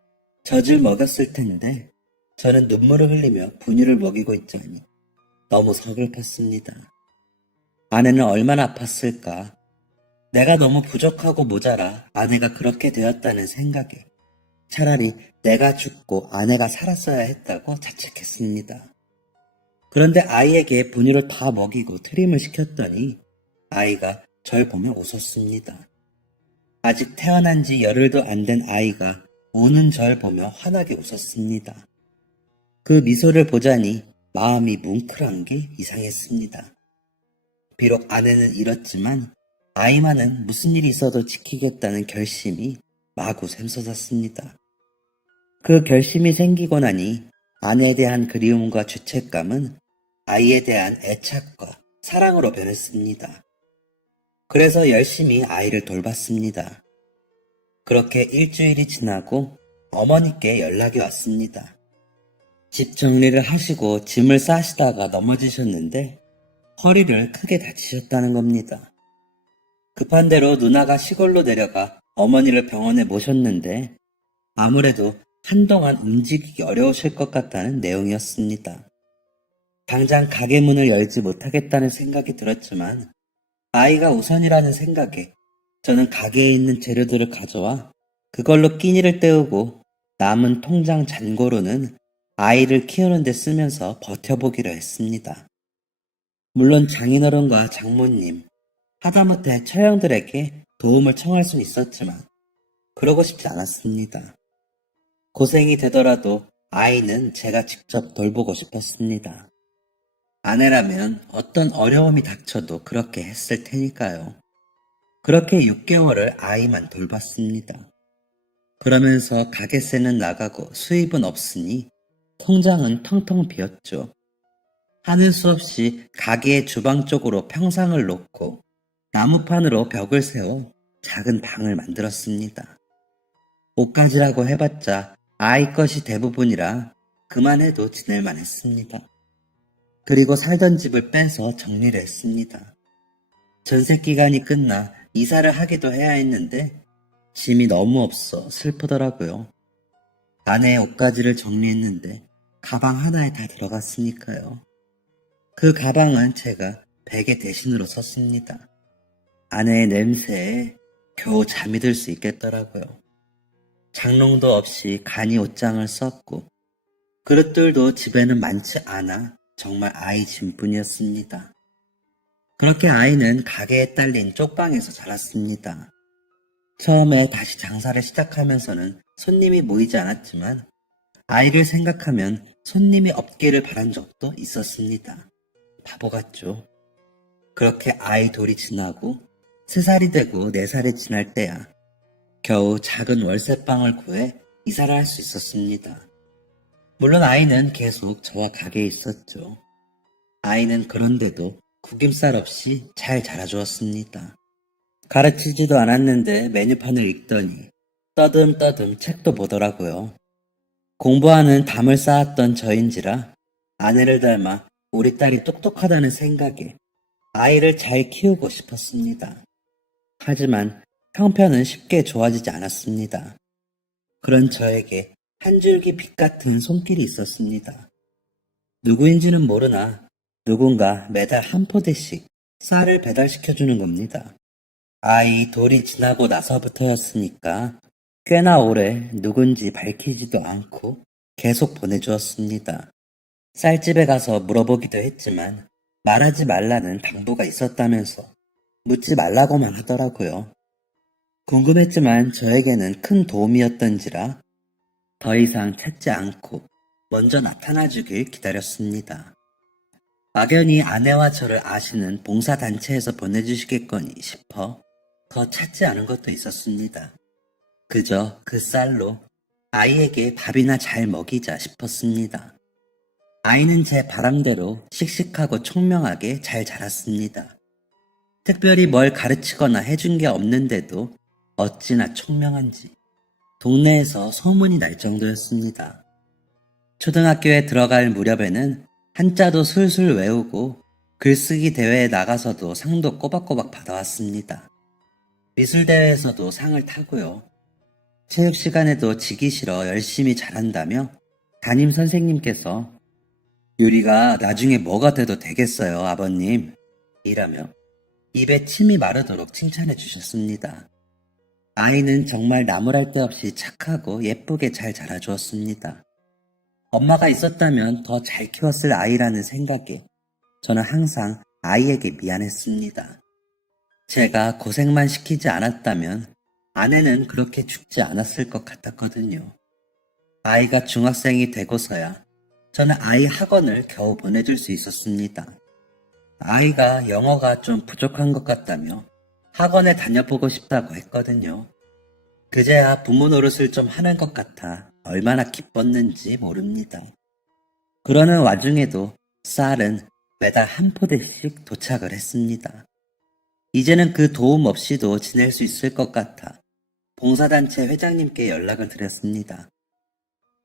젖을 먹였을 텐데 저는 눈물을 흘리며 분유를 먹이고 있자니 너무 서글펐습니다. 아내는 얼마나 아팠을까. 내가 너무 부족하고 모자라 아내가 그렇게 되었다는 생각에 차라리 내가 죽고 아내가 살았어야 했다고 자책했습니다. 그런데 아이에게 분유를 다 먹이고 트림을 시켰더니 아이가 절 보며 웃었습니다. 아직 태어난 지 열흘도 안 된 아이가 우는 절 보며 환하게 웃었습니다. 그 미소를 보자니 마음이 뭉클한 게 이상했습니다. 비록 아내는 잃었지만 아이만은 무슨 일이 있어도 지키겠다는 결심이 마구 샘솟았습니다. 그 결심이 생기고 나니 아내에 대한 그리움과 죄책감은 아이에 대한 애착과 사랑으로 변했습니다. 그래서 열심히 아이를 돌봤습니다. 그렇게 일주일이 지나고 어머니께 연락이 왔습니다. 집 정리를 하시고 짐을 싸시다가 넘어지셨는데 허리를 크게 다치셨다는 겁니다. 급한 대로 누나가 시골로 내려가 어머니를 병원에 모셨는데 아무래도 한동안 움직이기 어려우실 것 같다는 내용이었습니다. 당장 가게 문을 열지 못하겠다는 생각이 들었지만 아이가 우선이라는 생각에 저는 가게에 있는 재료들을 가져와 그걸로 끼니를 때우고 남은 통장 잔고로는 아이를 키우는 데 쓰면서 버텨보기로 했습니다. 물론 장인어른과 장모님, 하다못해 처형들에게 도움을 청할 수는 있었지만 그러고 싶지 않았습니다. 고생이 되더라도 아이는 제가 직접 돌보고 싶었습니다. 아내라면 어떤 어려움이 닥쳐도 그렇게 했을 테니까요. 그렇게 6개월을 아이만 돌봤습니다. 그러면서 가게세는 나가고 수입은 없으니 통장은 텅텅 비었죠. 하는 수 없이 가게의 주방 쪽으로 평상을 놓고 나무판으로 벽을 세워 작은 방을 만들었습니다. 옷가지라고 해봤자 아이 것이 대부분이라 그만해도 지낼만 했습니다. 그리고 살던 집을 빼서 정리를 했습니다. 전세 기간이 끝나 이사를 하기도 해야 했는데 짐이 너무 없어 슬프더라고요. 아내의 옷가지를 정리했는데 가방 하나에 다 들어갔으니까요. 그 가방은 제가 베개 대신으로 썼습니다. 아내의 냄새에 겨우 잠이 들 수 있겠더라고요. 장롱도 없이 간이 옷장을 썼고 그릇들도 집에는 많지 않아 정말 아이 짐뿐이었습니다. 그렇게 아이는 가게에 딸린 쪽방에서 자랐습니다. 처음에 다시 장사를 시작하면서는 손님이 모이지 않았지만 아이를 생각하면 손님이 없기를 바란 적도 있었습니다. 바보 같죠? 그렇게 아이 돌이 지나고 3살이 되고 4살이 지날 때야 겨우 작은 월세방을 구해 이사를 할 수 있었습니다. 물론 아이는 계속 저와 가게에 있었죠. 아이는 그런데도 구김살 없이 잘 자라주었습니다. 가르치지도 않았는데 메뉴판을 읽더니 떠듬떠듬 책도 보더라고요. 공부하는 담을 쌓았던 저인지라 아내를 닮아 우리 딸이 똑똑하다는 생각에 아이를 잘 키우고 싶었습니다. 하지만 형편은 쉽게 좋아지지 않았습니다. 그런 저에게 한 줄기 빛 같은 손길이 있었습니다. 누구인지는 모르나 누군가 매달 한 포대씩 쌀을 배달시켜주는 겁니다. 아이 돌이 지나고 나서부터였으니까 꽤나 오래 누군지 밝히지도 않고 계속 보내주었습니다. 쌀집에 가서 물어보기도 했지만 말하지 말라는 당부가 있었다면서 묻지 말라고만 하더라고요. 궁금했지만 저에게는 큰 도움이었던지라 더 이상 찾지 않고 먼저 나타나주길 기다렸습니다. 막연히 아내와 저를 아시는 봉사단체에서 보내주시겠거니 싶어 더 찾지 않은 것도 있었습니다. 그저 그 쌀로 아이에게 밥이나 잘 먹이자 싶었습니다. 아이는 제 바람대로 씩씩하고 총명하게 잘 자랐습니다. 특별히 뭘 가르치거나 해준 게 없는데도 어찌나 총명한지 동네에서 소문이 날 정도였습니다. 초등학교에 들어갈 무렵에는 한자도 술술 외우고 글쓰기 대회에 나가서도 상도 꼬박꼬박 받아왔습니다. 미술대회에서도 상을 타고요. 체육 시간에도 지기 싫어 열심히 잘한다며 담임 선생님께서 유리가 나중에 뭐가 돼도 되겠어요, 아버님. 이라며 입에 침이 마르도록 칭찬해 주셨습니다. 아이는 정말 나무랄 데 없이 착하고 예쁘게 잘 자라주었습니다. 엄마가 있었다면 더 잘 키웠을 아이라는 생각에 저는 항상 아이에게 미안했습니다. 제가 고생만 시키지 않았다면 아내는 그렇게 죽지 않았을 것 같았거든요. 아이가 중학생이 되고서야 저는 아이 학원을 겨우 보내줄 수 있었습니다. 아이가 영어가 좀 부족한 것 같다며 학원에 다녀보고 싶다고 했거든요. 그제야 부모 노릇을 좀 하는 것 같아 얼마나 기뻤는지 모릅니다. 그러는 와중에도 쌀은 매달 한 포대씩 도착을 했습니다. 이제는 그 도움 없이도 지낼 수 있을 것 같아 봉사단체 회장님께 연락을 드렸습니다.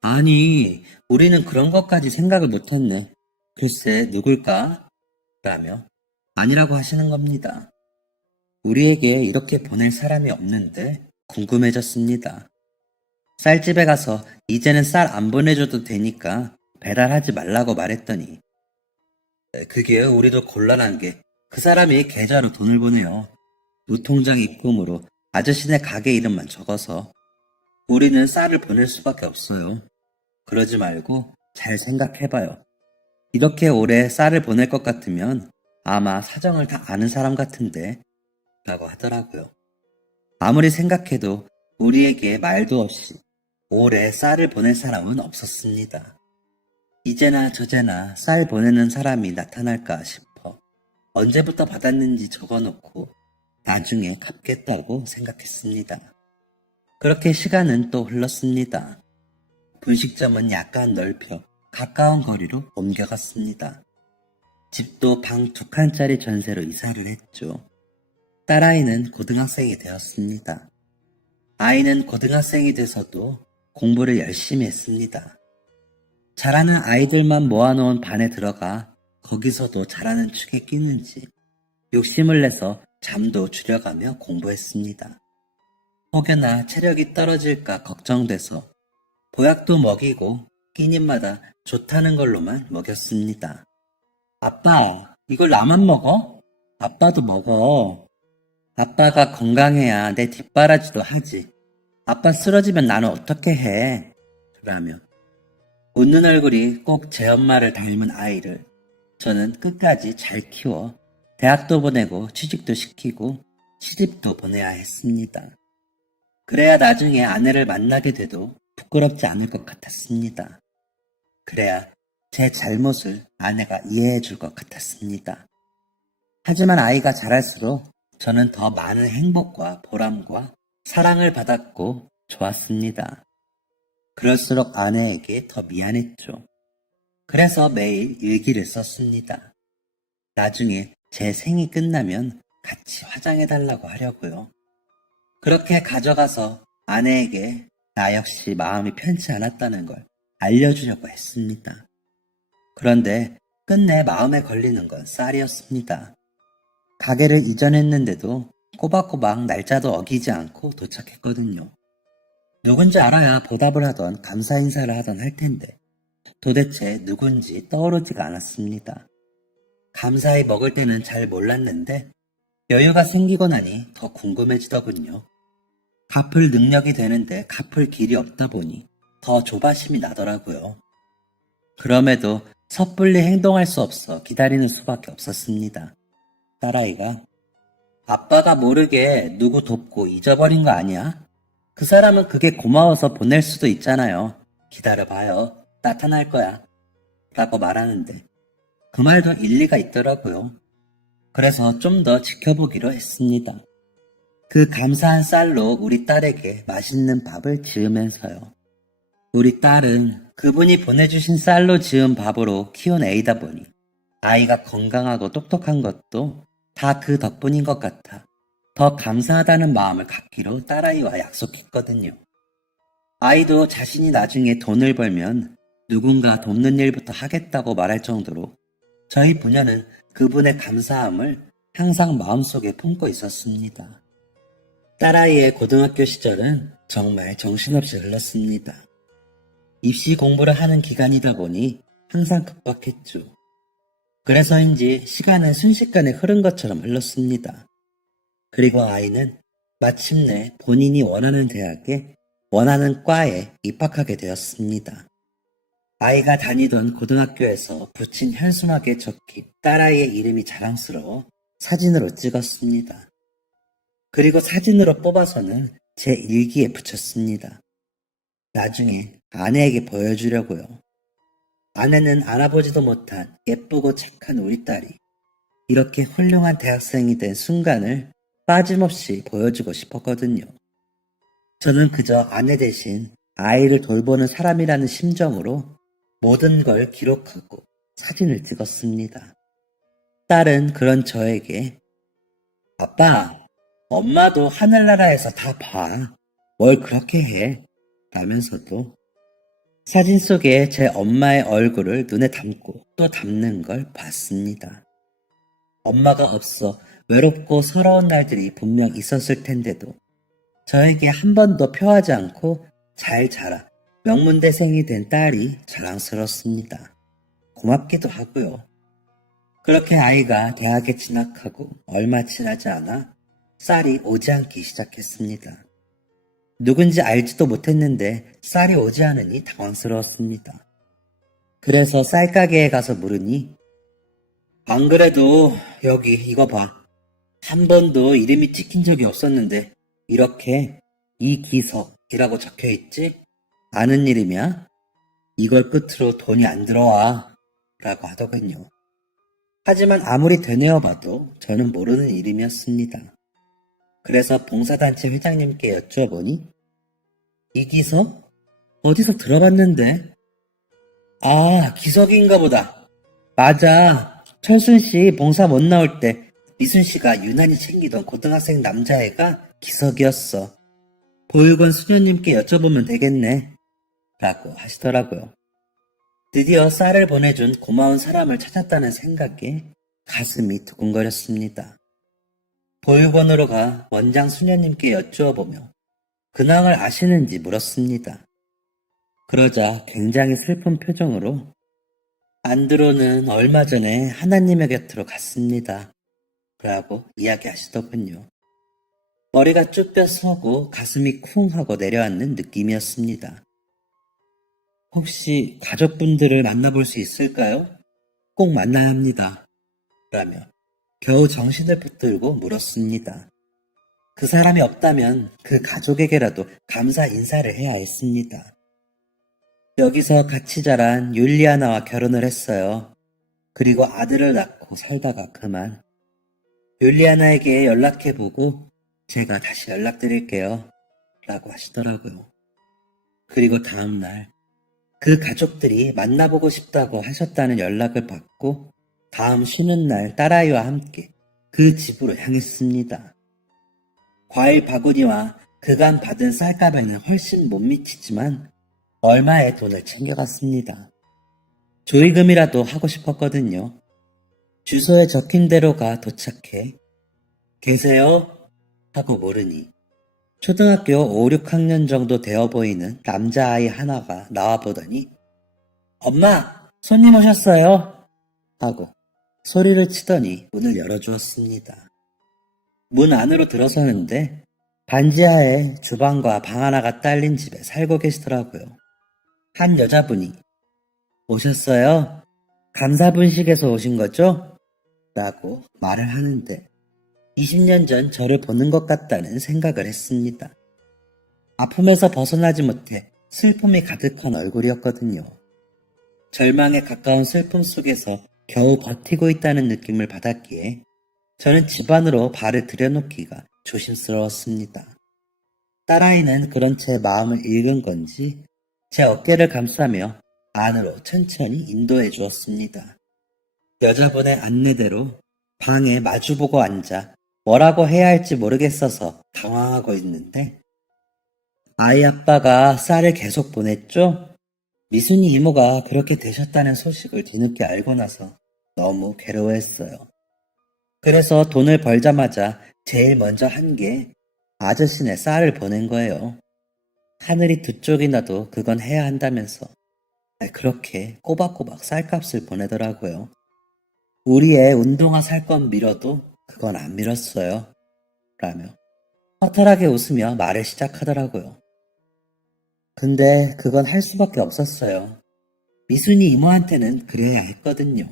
아니, 우리는 그런 것까지 생각을 못했네. 글쎄, 누굴까? 라며 아니라고 하시는 겁니다. 우리에게 이렇게 보낼 사람이 없는데 궁금해졌습니다. 쌀집에 가서 이제는 쌀 안 보내줘도 되니까 배달하지 말라고 말했더니 그게 우리도 곤란한 게 그 사람이 계좌로 돈을 보내요. 무통장 입금으로 아저씨네 가게 이름만 적어서 우리는 쌀을 보낼 수밖에 없어요. 그러지 말고 잘 생각해봐요. 이렇게 오래 쌀을 보낼 것 같으면 아마 사정을 다 아는 사람 같은데 라고 하더라고요. 아무리 생각해도 우리에게 말도 없이 오래 쌀을 보낼 사람은 없었습니다. 이제나 저제나 쌀 보내는 사람이 나타날까 싶어 언제부터 받았는지 적어놓고 나중에 갚겠다고 생각했습니다. 그렇게 시간은 또 흘렀습니다. 분식점은 약간 넓혀 가까운 거리로 옮겨갔습니다. 집도 방 2칸짜리 전세로 이사를 했죠. 딸아이는 고등학생이 되었습니다. 아이는 고등학생이 돼서도 공부를 열심히 했습니다. 잘하는 아이들만 모아놓은 반에 들어가 거기서도 잘하는 축에 끼는지 욕심을 내서 잠도 줄여가며 공부했습니다. 혹여나 체력이 떨어질까 걱정돼서 보약도 먹이고 끼니마다 좋다는 걸로만 먹였습니다. 아빠, 이걸 나만 먹어? 아빠도 먹어. 아빠가 건강해야 내 뒷바라지도 하지. 아빠 쓰러지면 나는 어떻게 해? 라며 웃는 얼굴이 꼭 제 엄마를 닮은 아이를 저는 끝까지 잘 키워 대학도 보내고 취직도 시키고 시집도 보내야 했습니다. 그래야 나중에 아내를 만나게 돼도 부끄럽지 않을 것 같았습니다. 그래야 제 잘못을 아내가 이해해 줄 것 같았습니다. 하지만 아이가 자랄수록 저는 더 많은 행복과 보람과 사랑을 받았고 좋았습니다. 그럴수록 아내에게 더 미안했죠. 그래서 매일 일기를 썼습니다. 나중에 제 생이 끝나면 같이 화장해달라고 하려고요. 그렇게 가져가서 아내에게 나 역시 마음이 편치 않았다는 걸 알려주려고 했습니다. 그런데 끝내 마음에 걸리는 건 쌀이었습니다. 가게를 이전했는데도 꼬박꼬박 날짜도 어기지 않고 도착했거든요. 누군지 알아야 보답을 하던 감사 인사를 하던 할 텐데 도대체 누군지 떠오르지가 않았습니다. 감사히 먹을 때는 잘 몰랐는데 여유가 생기고 나니 더 궁금해지더군요. 갚을 능력이 되는데 갚을 길이 없다 보니 더 조바심이 나더라고요. 그럼에도 섣불리 행동할 수 없어 기다리는 수밖에 없었습니다. 딸아이가 아빠가 모르게 누구 돕고 잊어버린 거 아니야? 그 사람은 그게 고마워서 보낼 수도 있잖아요. 기다려봐요. 나타날 거야. 라고 말하는데 그 말도 일리가 있더라고요. 그래서 좀 더 지켜보기로 했습니다. 그 감사한 쌀로 우리 딸에게 맛있는 밥을 지으면서요. 우리 딸은 그분이 보내주신 쌀로 지은 밥으로 키운 애이다 보니 아이가 건강하고 똑똑한 것도 다 그 덕분인 것 같아 더 감사하다는 마음을 갖기로 딸아이와 약속했거든요. 아이도 자신이 나중에 돈을 벌면 누군가 돕는 일부터 하겠다고 말할 정도로 저희 부녀는 그분의 감사함을 항상 마음속에 품고 있었습니다. 딸아이의 고등학교 시절은 정말 정신없이 흘렀습니다. 입시 공부를 하는 기간이다 보니 항상 급박했죠. 그래서인지 시간은 순식간에 흐른 것처럼 흘렀습니다. 그리고 아이는 마침내 본인이 원하는 대학에 원하는 과에 입학하게 되었습니다. 아이가 다니던 고등학교에서 붙인 현수막에 적힌 딸아이의 이름이 자랑스러워 사진으로 찍었습니다. 그리고 사진으로 뽑아서는 제 일기에 붙였습니다. 나중에 아내에게 보여주려고요. 아내는 알아보지도 못한 예쁘고 착한 우리 딸이 이렇게 훌륭한 대학생이 된 순간을 빠짐없이 보여주고 싶었거든요. 저는 그저 아내 대신 아이를 돌보는 사람이라는 심정으로 모든 걸 기록하고 사진을 찍었습니다. 딸은 그런 저에게 아빠, 엄마도 하늘나라에서 다 봐. 뭘 그렇게 해? 라면서도 사진 속에 제 엄마의 얼굴을 눈에 담고 또 담는 걸 봤습니다. 엄마가 없어 외롭고 서러운 날들이 분명 있었을 텐데도 저에게 한 번도 표하지 않고 잘 자라 명문대생이 된 딸이 자랑스럽습니다. 고맙기도 하고요. 그렇게 아이가 대학에 진학하고 얼마 지나지 않아 쌀이 오지 않기 시작했습니다. 누군지 알지도 못했는데 쌀이 오지 않으니 당황스러웠습니다. 그래서 쌀가게에 가서 물으니 안 그래도 여기 이거 봐. 한 번도 이름이 찍힌 적이 없었는데 이렇게 이기석이라고 적혀있지? 아는 이름이야? 이걸 끝으로 돈이 안 들어와 라고 하더군요. 하지만 아무리 되뇌어봐도 저는 모르는 이름이었습니다. 그래서 봉사단체 회장님께 여쭤보니 이 기석? 어디서 들어봤는데? 아, 기석인가 보다. 맞아. 철순 씨 봉사 못 나올 때 미순 씨가 유난히 챙기던 고등학생 남자애가 기석이었어. 보육원 수녀님께 여쭤보면 되겠네. 라고 하시더라고요. 드디어 쌀을 보내준 고마운 사람을 찾았다는 생각에 가슴이 두근거렸습니다. 보육원으로 가 원장 수녀님께 여쭈어보며 근황을 아시는지 물었습니다. 그러자 굉장히 슬픈 표정으로 안드로는 얼마 전에 하나님의 곁으로 갔습니다. 라고 이야기하시더군요. 머리가 쭉 펴서고 가슴이 쿵 하고 내려앉는 느낌이었습니다. 혹시 가족분들을 만나볼 수 있을까요? 꼭 만나야 합니다. 라며 겨우 정신을 붙들고 물었습니다. 그 사람이 없다면 그 가족에게라도 감사 인사를 해야 했습니다. 여기서 같이 자란 율리아나와 결혼을 했어요. 그리고 아들을 낳고 살다가 그만. 율리아나에게 연락해보고 제가 다시 연락드릴게요. 라고 하시더라고요. 그리고 다음날 그 가족들이 만나보고 싶다고 하셨다는 연락을 받고 다음 쉬는 날 딸아이와 함께 그 집으로 향했습니다. 과일 바구니와 그간 받은 쌀가방은 훨씬 못 미치지만 얼마의 돈을 챙겨갔습니다. 조의금이라도 하고 싶었거든요. 주소에 적힌 대로가 도착해 계세요? 하고 물으니 초등학교 5, 6학년 정도 되어 보이는 남자아이 하나가 나와보더니 엄마! 손님 오셨어요! 하고 소리를 치더니 문을 열어주었습니다. 문 안으로 들어서는데 반지하에 주방과 방 하나가 딸린 집에 살고 계시더라고요. 한 여자분이 오셨어요? 감사분식에서 오신 거죠? 라고 말을 하는데 20년 전 저를 보는 것 같다는 생각을 했습니다. 아픔에서 벗어나지 못해 슬픔이 가득한 얼굴이었거든요. 절망에 가까운 슬픔 속에서 겨우 버티고 있다는 느낌을 받았기에 저는 집 안으로 발을 들여놓기가 조심스러웠습니다. 딸아이는 그런 채 마음을 읽은 건지 제 어깨를 감싸며 안으로 천천히 인도해 주었습니다. 여자분의 안내대로 방에 마주보고 앉아 뭐라고 해야 할지 모르겠어서 당황하고 있는데 아이 아빠가 쌀을 계속 보냈죠? 미순이 이모가 그렇게 되셨다는 소식을 뒤늦게 알고 나서 너무 괴로워했어요. 그래서 돈을 벌자마자 제일 먼저 한 게 아저씨네 쌀을 보낸 거예요. 하늘이 두 쪽이 나도 그건 해야 한다면서 그렇게 꼬박꼬박 쌀값을 보내더라고요. 우리의 운동화 살 건 미뤄도 그건 안 미뤘어요. 라며 허탈하게 웃으며 말을 시작하더라고요. 근데 그건 할 수밖에 없었어요. 미순이 이모한테는 그래야 했거든요.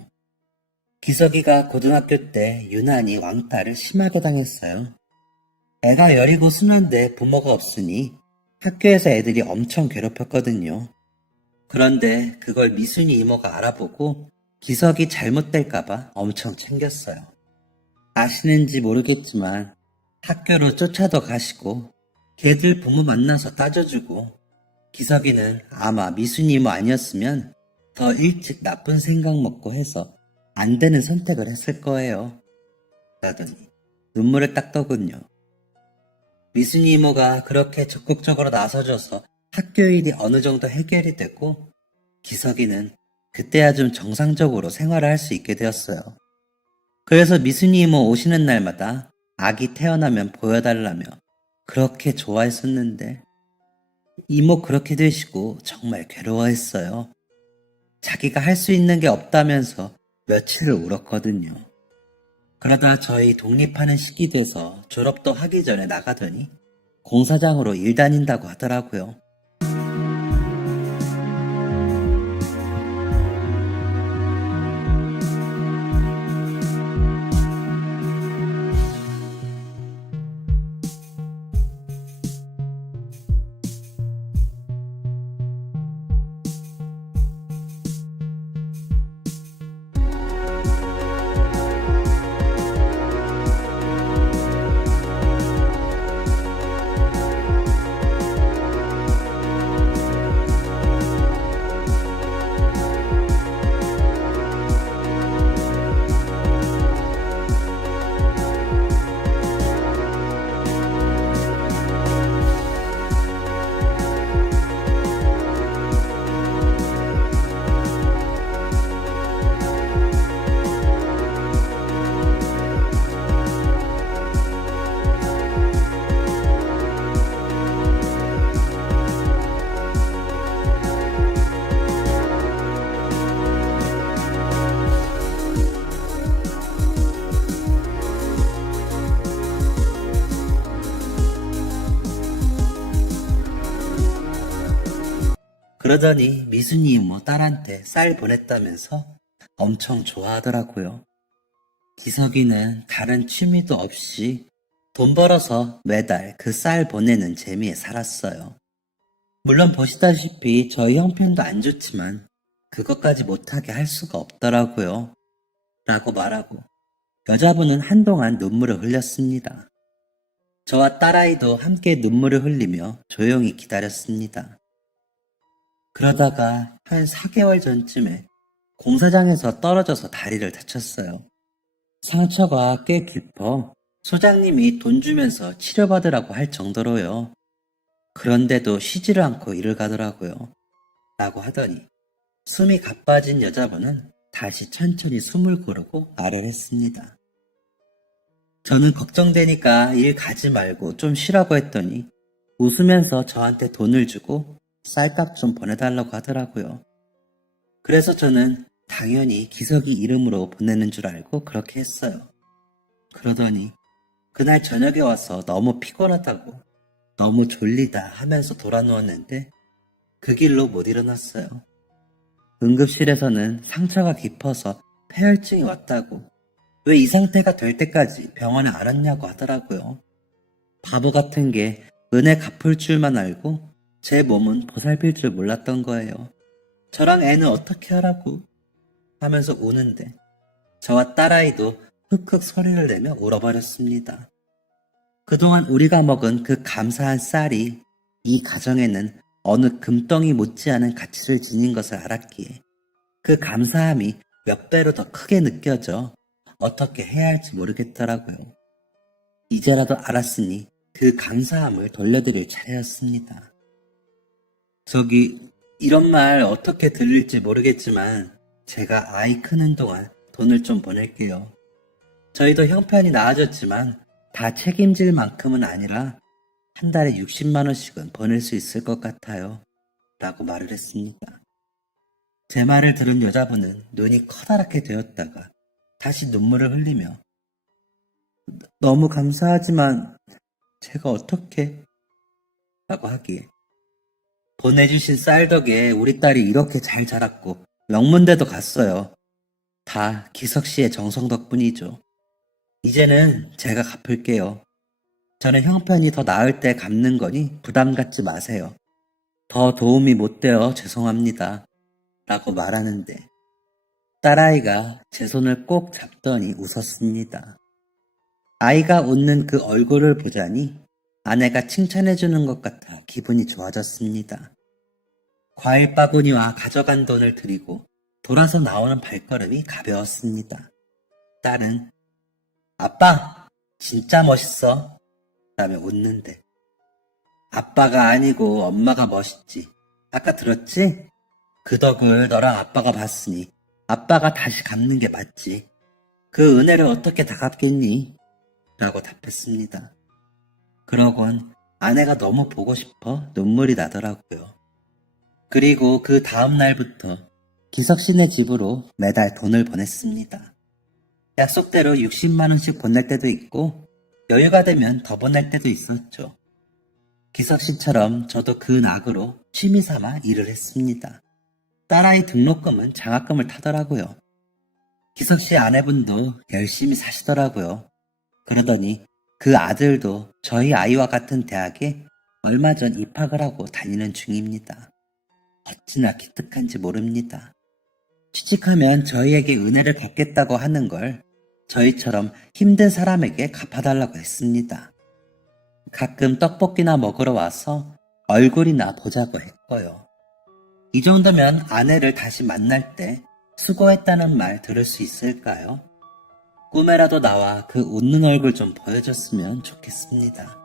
기석이가 고등학교 때 유난히 왕따를 심하게 당했어요. 애가 여리고 순한데 부모가 없으니 학교에서 애들이 엄청 괴롭혔거든요. 그런데 그걸 미순이 이모가 알아보고 기석이 잘못될까봐 엄청 챙겼어요. 아시는지 모르겠지만 학교로 쫓아도 가시고 걔들 부모 만나서 따져주고 기석이는 아마 미순이 이모 아니었으면 더 일찍 나쁜 생각 먹고 해서 안 되는 선택을 했을 거예요. 라더니 눈물을 닦더군요. 미순이 이모가 그렇게 적극적으로 나서줘서 학교 일이 어느 정도 해결이 되고 기석이는 그때야 좀 정상적으로 생활을 할 수 있게 되었어요. 그래서 미순이 이모 오시는 날마다 아기 태어나면 보여달라며 그렇게 좋아했었는데 이모 그렇게 되시고 정말 괴로워했어요. 자기가 할 수 있는 게 없다면서 며칠을 울었거든요. 그러다 저희 독립하는 시기 돼서 졸업도 하기 전에 나가더니 공사장으로 일 다닌다고 하더라고요. 그러더니 미순이 이모 딸한테 쌀 보냈다면서 엄청 좋아하더라고요. 기석이는 다른 취미도 없이 돈 벌어서 매달 그 쌀 보내는 재미에 살았어요. 물론 보시다시피 저희 형편도 안 좋지만 그것까지 못하게 할 수가 없더라고요. 라고 말하고 여자분은 한동안 눈물을 흘렸습니다. 저와 딸아이도 함께 눈물을 흘리며 조용히 기다렸습니다. 그러다가 한 4개월 전쯤에 공사장에서 떨어져서 다리를 다쳤어요. 상처가 꽤 깊어 소장님이 돈 주면서 치료받으라고 할 정도로요. 그런데도 쉬지를 않고 일을 가더라고요. 라고 하더니 숨이 가빠진 여자분은 다시 천천히 숨을 고르고 말을 했습니다. 저는 걱정되니까 일 가지 말고 좀 쉬라고 했더니 웃으면서 저한테 돈을 주고 쌀값 좀 보내달라고 하더라고요. 그래서 저는 당연히 기석이 이름으로 보내는 줄 알고 그렇게 했어요. 그러더니 그날 저녁에 와서 너무 피곤하다고 너무 졸리다 하면서 돌아 누웠는데 그 길로 못 일어났어요. 응급실에서는 상처가 깊어서 폐혈증이 왔다고 왜 이 상태가 될 때까지 병원에 안 왔냐고 하더라고요. 바보 같은 게 은혜 갚을 줄만 알고 제 몸은 보살필 줄 몰랐던 거예요. 저랑 애는 어떻게 하라고 하면서 우는데 저와 딸아이도 흑흑 소리를 내며 울어버렸습니다. 그동안 우리가 먹은 그 감사한 쌀이 이 가정에는 어느 금덩이 못지않은 가치를 지닌 것을 알았기에 그 감사함이 몇 배로 더 크게 느껴져 어떻게 해야 할지 모르겠더라고요. 이제라도 알았으니 그 감사함을 돌려드릴 차례였습니다. 이런 말 어떻게 들릴지 모르겠지만 제가 아이 크는 동안 돈을 좀 보낼게요. 저희도 형편이 나아졌지만 다 책임질 만큼은 아니라 한 달에 60만 원씩은 보낼 수 있을 것 같아요. 라고 말을 했습니다. 제 말을 들은 여자분은 눈이 커다랗게 되었다가 다시 눈물을 흘리며 너무 감사하지만 제가 어떻게 라고 하기에 보내주신 쌀 덕에 우리 딸이 이렇게 잘 자랐고 명문대도 갔어요. 다 기석씨의 정성 덕분이죠. 이제는 제가 갚을게요. 저는 형편이 더 나을 때 갚는 거니 부담 갖지 마세요. 더 도움이 못 되어 죄송합니다. 라고 말하는데 딸아이가 제 손을 꼭 잡더니 웃었습니다. 아이가 웃는 그 얼굴을 보자니 아내가 칭찬해주는 것 같아 기분이 좋아졌습니다. 과일 바구니와 가져간 돈을 드리고 돌아서 나오는 발걸음이 가벼웠습니다. 딸은 아빠 진짜 멋있어 라며 웃는데 아빠가 아니고 엄마가 멋있지. 아까 들었지? 그 덕을 너랑 아빠가 봤으니 아빠가 다시 갚는 게 맞지. 그 은혜를 어떻게 다 갚겠니? 라고 답했습니다. 그러곤 아내가 너무 보고 싶어 눈물이 나더라고요. 그리고 그 다음 날부터 기석씨네 집으로 매달 돈을 보냈습니다. 약속대로 60만 원씩 보낼 때도 있고 여유가 되면 더 보낼 때도 있었죠. 기석씨처럼 저도 그 낙으로 취미삼아 일을 했습니다. 딸아이 등록금은 장학금을 타더라고요. 기석씨 아내분도 열심히 사시더라고요. 그러더니 그 아들도 저희 아이와 같은 대학에 얼마 전 입학을 하고 다니는 중입니다. 어찌나 기특한지 모릅니다. 취직하면 저희에게 은혜를 갚겠다고 하는 걸 저희처럼 힘든 사람에게 갚아달라고 했습니다. 가끔 떡볶이나 먹으러 와서 얼굴이나 보자고 했고요. 이 정도면 아내를 다시 만날 때 수고했다는 말 들을 수 있을까요? 꿈에라도 나와 그 웃는 얼굴 좀 보여줬으면 좋겠습니다.